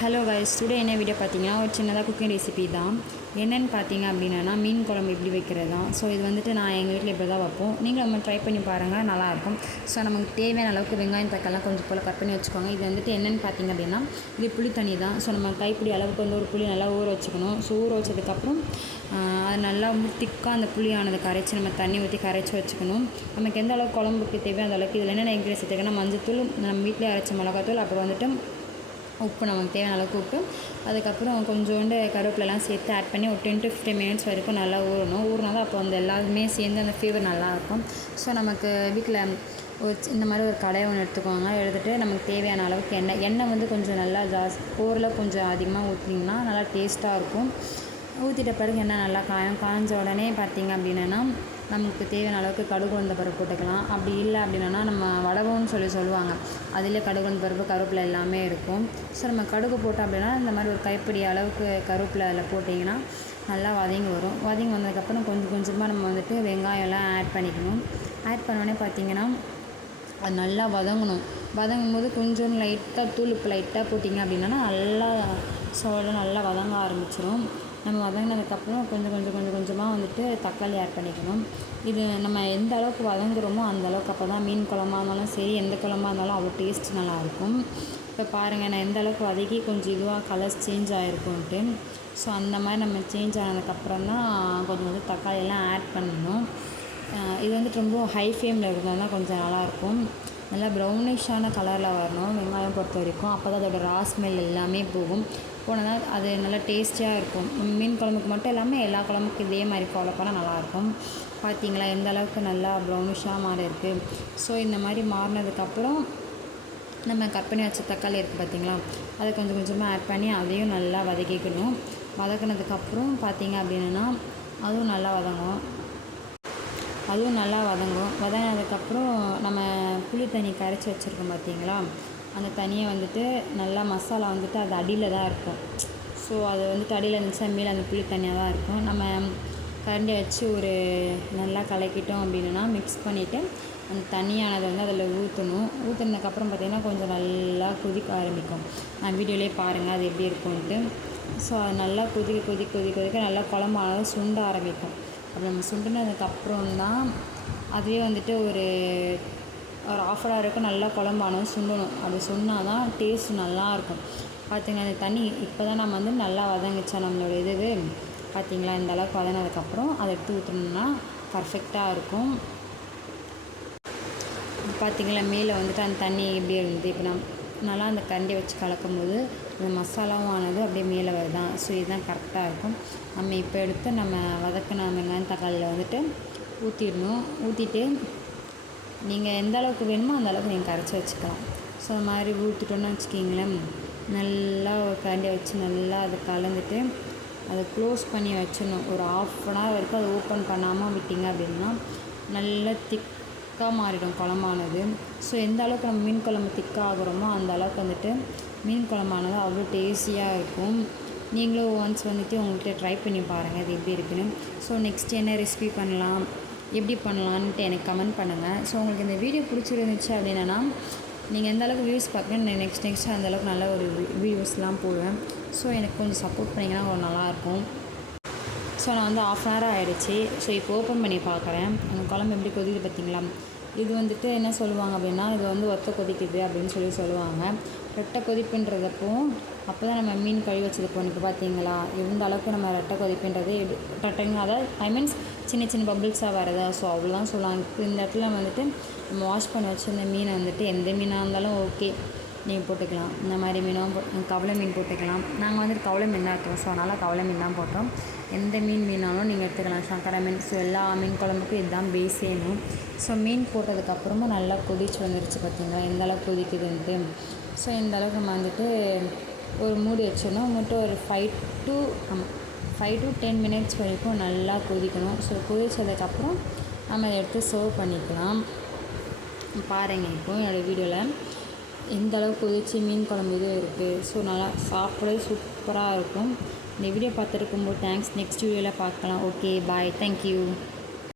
Hello guys, today என்ன video பார்த்தீங்கன்னா ஒரு சின்னதாக குக்கிங் ரெசிபி தான். என்னென்னு பார்த்தீங்க அப்படின்னா மீன் குழம்பு எப்படி வைக்கிறது தான். ஸோ இது வந்துட்டு நான் எங்கள் வீட்டில் இப்படி தான் வைப்போம். நீங்கள் நம்ம ட்ரை பண்ணி பாருங்கள், நல்லாயிருக்கும். ஸோ நமக்கு தேவையான அளவுக்கு வெங்காயம் தக்காளிலாம் கொஞ்சம் போல் கட் பண்ணி வச்சுக்கோங்க. இது வந்துட்டு என்னென்னு பார்த்தீங்க அப்படின்னா இது புளி தண்ணி தான். ஸோ நம்ம கைப்பிடி அளவுக்கு வந்து ஒரு புளி நல்லா ஊற வச்சுக்கணும். ஸோ ஊற வச்சதுக்கப்புறம் அது நல்லா வந்து திக்காக அந்த புளியானது கரைச்சி நம்ம தண்ணி ஊற்றி கரைச்சி வச்சுக்கணும். நமக்கு எந்த அளவுக்கு குழம்புக்கு தேவையோ அந்த அளவுக்கு இதில் என்னென்ன இன்க்ரீடியன்ஸ் சேர்த்துக்கன்னா மஞ்சத்தூள், நம்ம வீட்டிலே அரைச்ச மிளகாத்தூள், அப்புறம் வந்துட்டு உப்பு, நமக்கு தேவையான அளவுக்கு உப்பு, அதுக்கப்புறம் கொஞ்சோண்டு கருவேப்பிலலாம் சேர்த்து ஆட் பண்ணி ஒரு 10 to 15 மினிட்ஸ் வரைக்கும் நல்லா ஊறணும். ஊறினா தான் அப்போ அந்த எல்லாருமே சேர்ந்து அந்த ஃப்ளேவர் நல்லாயிருக்கும். ஸோ நமக்கு வீட்டில் இந்த மாதிரி ஒரு கடாயை ஒன்று எடுத்துக்கோங்க. எடுத்துகிட்டு நமக்கு தேவையான அளவுக்கு எண்ணெய் வந்து கொஞ்சம் நல்லா போரில் கொஞ்சம் அதிகமாக ஊற்றினீங்கன்னா நல்லா டேஸ்ட்டாக இருக்கும். ஊற்றிட்ட பிறகு எண்ணெய் நல்லா காய்ஞ்ச உடனே பார்த்திங்க அப்படின்னா நமக்கு தேவையான அளவுக்கு கடுகு உளுந்த பருப்பு போட்டுக்கலாம். அப்படி இல்லை அப்படின்னா நம்ம வடகம்னு சொல்லுவாங்க, அதிலே கடுகு உளுந்த பருப்பு கருவேப்பிலை எல்லாமே இருக்கும். ஸோ நம்ம கடுகு போட்டோம் அப்படின்னா இந்த மாதிரி ஒரு கைப்பிடி அளவுக்கு கருவேப்பிலை அதில் போட்டிங்கன்னா நல்லா வதங்கி வரும். வதங்கி வந்ததுக்கப்புறம் கொஞ்சம் கொஞ்சமாக நம்ம வந்துட்டு வெங்காயம்லாம் ஆட் பண்ணிக்கணும். ஆட் பண்ணோடனே பார்த்திங்கன்னா அது நல்லா வதங்கணும். வதங்கும் போது கொஞ்சோண்டு லைட்டாக தூள் உப்பு லைட்டாக போட்டிங்க அப்படின்னா நல்லா நல்லா வதங்க ஆரம்பிச்சிடும். நம்ம வதங்கினதுக்கப்புறம் கொஞ்சமாக வந்துட்டு தக்காளி ஆட் பண்ணிக்கணும். இது நம்ம எந்த அளவுக்கு வதங்குறோமோ அந்த அளவுக்கு அப்போ தான் மீன் குழம்பா இருந்தாலும் சரி, எந்த குழம்பா இருந்தாலும் அவ்வளோ டேஸ்ட் நல்லாயிருக்கும். இப்போ பாருங்கள், நான் எந்த அளவுக்கு வதக்கி கொஞ்சம் இதுவாக கலர்ஸ் சேஞ்ச் ஆகிருக்குன்ட்டு. ஸோ அந்த மாதிரி நம்ம சேஞ்ச் ஆனதுக்கப்புறம் தான் கொஞ்சம் தக்காளியெல்லாம் ஆட் பண்ணணும். இது வந்துட்டு ரொம்ப ஹை ஃப்ளேமில் இருந்தால் தான் கொஞ்சம் நல்லாயிருக்கும். நல்லா ப்ரௌனிஷான கலரில் வரணும் வெங்காயம் பொறுத்த வரைக்கும். அப்போ தான் அதோடய ரா ஸ்மெல் எல்லாமே போனால் அது நல்லா டேஸ்டியாக இருக்கும். மீன் குழம்புக்கு மட்டும் இல்லாமல் எல்லா குழம்புக்கும் இதே மாதிரி ஃபாலோ பண்ணால் நல்லாயிருக்கும். பார்த்தீங்களா எந்த அளவுக்கு நல்லா ப்ரௌனிஷாக மாறி இருக்குது. ஸோ இந்த மாதிரி மாறினதுக்கப்புறம் நம்ம கட் பண்ணி வச்ச தக்காளி இருக்குது பார்த்தீங்களா, அதை கொஞ்சம் கொஞ்சமாக ஆட் பண்ணி அதையும் நல்லா வதக்கிக்கணும். வதக்கினதுக்கப்புறம் பார்த்திங்க அப்படின்னா அதுவும் நல்லா வதங்கும். வதங்கினதுக்கப்புறம் நம்ம புளி தண்ணி கரைச்சி வச்சுருக்கோம் பார்த்தீங்களா, அந்த தண்ணியை வந்துட்டு நல்லா மசாலா வந்துட்டு அது அடியில் தான் இருக்கும். ஸோ அது வந்துட்டு அடியில் இருந்துச்சுன்னா மேலே அந்த புளி தண்ணியாக தான் இருக்கும். நம்ம கரண்டியை வச்சு ஒரு நல்லா கலக்கிட்டோம் அப்படின்னா மிக்ஸ் பண்ணிவிட்டு அந்த தண்ணியானதை வந்து அதில் ஊற்றுனதுக்கப்புறம் பார்த்திங்கன்னா கொஞ்சம் நல்லா கொதிக்க ஆரம்பிக்கும். நான் வீடியோலேயே பாருங்கள் அது எப்படி இருக்கும்ன்ட்டு. ஸோ அது நல்லா கொதிக்க நல்லா குழம்பானது சுண்ட ஆரம்பிக்கும். அப்படி நம்ம சுண்டினதுக்கப்புறம் தான் அதுவே வந்துட்டு ஒரு ½ hour வரைக்கும் நல்லா குழம்பானது சுண்டணும். அப்படி சொன்னால் தான் டேஸ்ட் நல்லாயிருக்கும். பார்த்திங்கன்னா அந்த தண்ணி இப்போ தான் நம்ம வந்து நல்லா வதங்கிச்சா நம்மளோட இது பார்த்திங்களா, இந்த அளவுக்கு வதங்கினதுக்கப்புறம் அதை எடுத்து ஊற்றணும்னா பர்ஃபெக்டாக இருக்கும். பார்த்திங்களா மேலே வந்துட்டு அந்த தண்ணி எப்படி இருந்தது. இப்போ நல்லா அந்த கரண்டியை வச்சு கலக்கும் போது இந்த மசாலாவும் ஆனது அப்படியே மேலே வருதான். ஸோ இதுதான் கரெக்டாக இருக்கும். நம்ம இப்போ எடுத்து நம்ம வதக்கின வெங்காயம் தக்காளியில் வந்துட்டு ஊற்றிட்டு நீங்கள் எந்த அளவுக்கு வேணுமோ அந்த அளவுக்கு நீங்கள் கரைச்சி வச்சுக்கலாம். ஸோ அது மாதிரி ஊற்றிட்டோன்னு வச்சுக்கிங்களேன், நல்லா ஒரு கரண்டியை வச்சு நல்லா அதை கலந்துட்டு அதை க்ளோஸ் பண்ணி வச்சிடணும். ஒரு ½ hour வரைக்கும் அதை ஓப்பன் பண்ணாமல் விட்டிங்க அப்படின்னா நல்லா திக்காக மாறிடும் குழம்பானது. ஸோ எந்த அளவுக்கு நம்ம மீன் குழம்பு திக்காக ஆகுறோமோ அந்த அளவுக்கு வந்துட்டு மீன் குழம்பானது அவ்வளோ டேஸ்டியாக இருக்கும். நீங்களும் ஒன்ஸ் வந்துட்டு உங்கள்கிட்ட ட்ரை பண்ணி பாருங்கள் இது எப்படி இருக்குன்னு. ஸோ நெக்ஸ்ட் என்ன ரெசிபி பண்ணலாம், எப்படி பண்ணலான்ட்டு எனக்கு கமெண்ட் பண்ணுங்கள். ஸோ உங்களுக்கு இந்த வீடியோ பிடிச்சிருந்துச்சு அப்படின்னா நீங்கள் எந்த அளவுக்கு வியூஸ் பார்க்குறேன்னு நெக்ஸ்ட் அந்தளவுக்கு நல்ல ஒரு வீடியோஸ்லாம் போடுவேன். ஸோ எனக்கு கொஞ்சம் சப்போர்ட் பண்ணிங்கன்னா கொஞ்சம் நல்லாயிருக்கும். ஸோ நான் வந்து ½ hour ஆகிடுச்சி. ஸோ இப்போ ஓப்பன் பண்ணி பார்க்குறேன். அந்த குழம்பு எப்படி கொதிக்குது பார்த்திங்களா. இது வந்துட்டு என்ன சொல்லுவாங்க அப்படின்னா இது வந்து ஒத்த கொதிக்குது அப்படின்னு சொல்லுவாங்க. ரெட்டை கொதிப்புன்றதப்போ அப்போ தான் நம்ம மீன் கழுவி வச்சதுப்போ எனக்கு பார்த்தீங்களா எந்த அளவுக்கு நம்ம ரெட்டை கொதிப்புன்றது ரெட்டைங்க, அதாவது சின்ன பபிள்ஸாக வரதா. ஸோ அவ்வளோதான் சொல்லுவாங்க. இப்போ இந்த இடத்துல வந்துட்டு நம்ம வாஷ் பண்ணி வச்சுருந்த மீனை வந்துட்டு எந்த மீனாக இருந்தாலும் ஓகே நீங்கள் போட்டுக்கலாம். இந்த மாதிரி மீனும் கவலை மீன் போட்டுக்கலாம். நாங்கள் வந்துட்டு கவலை மீன் தான் எடுத்துக்கோம். ஸோ அதனால் கவலை மீன் தான் போட்டோம். எந்த மீனாலும் நீங்கள் எடுத்துக்கலாம். சங்கரா மீன். ஸோ எல்லா மீன் குழம்புக்கும் இதுதான் பேஸேனும். ஸோ மீன் போட்டதுக்கப்புறமா நல்லா கொதிச்சு வந்துடுச்சு பார்த்திங்களா எந்த அளவுக்கு கொதிக்குதுன்ட்டு. ஸோ இந்த அளவுக்கு நம்ம வந்துட்டு ஒரு மூடி வச்சிடணும். மட்டும் ஒரு 5 to 10 minutes வரைக்கும் நல்லா கொதிக்கணும். ஸோ கொதித்ததுக்கப்புறம் நம்ம அதை எடுத்து சர்வ் பண்ணிக்கலாம். பாருங்கள் இப்போ என்னோடய வீடியோவில் எந்த அளவுக்கு கொதிச்சு மீன் குழம்பு இது இருக்குது. ஸோ நல்லா சாப்பிட்றது சூப்பராக இருக்கும். இந்த வீடியோ பார்த்துருக்கும்போது தேங்க்ஸ். நெக்ஸ்ட் வீடியோவில் பார்க்கலாம். ஓகே, பாய், தேங்க்யூ.